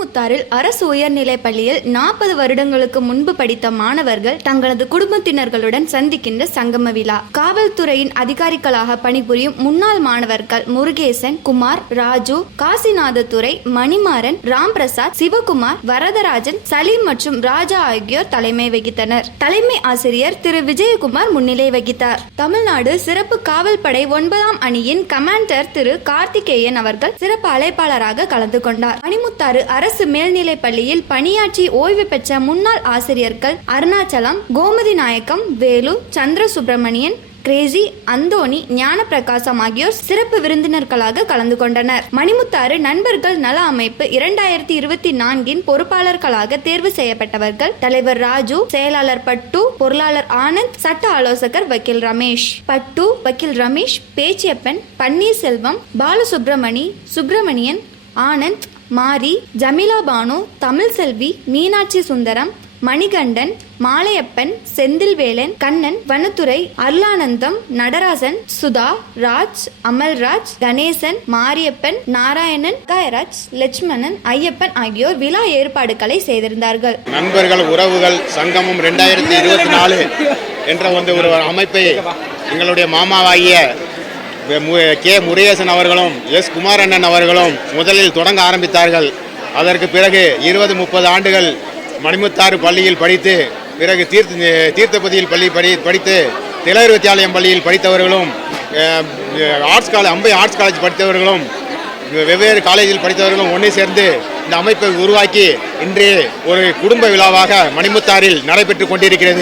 முத்தாரில் அரசு உயர்நிலைப் பள்ளியில் நாற்பது வருடங்களுக்கு முன்பு படித்த மாணவர்கள் தங்களது குடும்பத்தினர்களுடன் சந்திக்கின்ற சங்கம விழா. காவல்துறையின் அதிகாரிகளாக பணிபுரியும் முன்னாள் மாணவர்கள் முருகேசன் குமார் ராஜு காசிநாதத்துறை மணிமாறன் ராம் பிரசாத் சிவகுமார் வரதராஜன் சலீம் மற்றும் ராஜா ஆகியோர் தலைமை வகித்தனர். தலைமை ஆசிரியர் திரு விஜயகுமார் முன்னிலை வகித்தார். தமிழ்நாடு சிறப்பு காவல் படை ஒன்பதாம் அணியின் கமாண்டர் திரு கார்த்திகேயன் அவர்கள் சிறப்பு அழைப்பாளராக கலந்து கொண்டார். மணிமுத்தாறு அரசு அரசு மேல்நிலைப் பள்ளியில் பணியாற்றி ஓய்வு பெற்ற முன்னாள் ஆசிரியர்கள் அருணாச்சலம் கோமதி நாயக்கம் வேலு சந்திர சுப்பிரமணியன் கிரேசி அந்தோணி ஞானப்பிரகாசம் ஆகியோர் சிறப்பு விருந்தினர்களாக கலந்து கொண்டனர். மணிமுத்தாறு நண்பர்கள் நல அமைப்பு இரண்டாயிரத்தி இருபத்தி நான்கின் பொறுப்பாளர்களாக தேர்வு செய்யப்பட்டவர்கள் தலைவர் ராஜு செயலாளர் பட்டு பொருளாளர் ஆனந்த் சட்ட ஆலோசகர் வக்கீல் ரமேஷ். பட்டு வக்கீல் ரமேஷ் பேச்சியப்பன் பன்னீர்செல்வம் பாலசுப்ரமணி சுப்பிரமணியன் ஆனந்த் மாரி ஜமிலா பானு தமிழ்செல்வி மீனாட்சி சுந்தரம் மணிகண்டன் மாலையப்பன் செந்தில்வேலன் கண்ணன் வனத்துறை அருளானந்தம் நடராசன் சுதா ராஜ் அமல்ராஜ் கணேசன் மாரியப்பன் நாராயணன் கயராஜ் லட்சுமணன் ஐயப்பன் ஆகியோர் விழா ஏற்பாடுகளை செய்திருந்தார்கள். நண்பர்கள் உறவுகள் சங்கமம் ரெண்டாயிரத்தி இருபத்தி நாலு என்ற வந்து ஒரு அமைப்பை எங்களுடைய மாமாவாகிய கே முருகேசன் அவர்களும் எஸ் குமாரண்ணன் அவர்களும் முதலில் தொடங்க ஆரம்பித்தார்கள். அதற்கு பிறகு இருபது முப்பது ஆண்டுகள் மணிமுத்தாறு பள்ளியில் படித்து பிறகு தீர்த்த தீர்த்தபதியில் பள்ளி படி படித்து திலகர் வித்தியாலயம் பள்ளியில் படித்தவர்களும் arts college Ambai arts college படித்தவர்களும் வெவ்வேறு காலேஜில் படித்தவர்களும் ஒன்று சேர்ந்து இந்த அமைப்பை உருவாக்கி இன்று ஒரு குடும்ப விழாவாக மணிமுத்தாரில் நடைபெற்று கொண்டிருக்கிறது.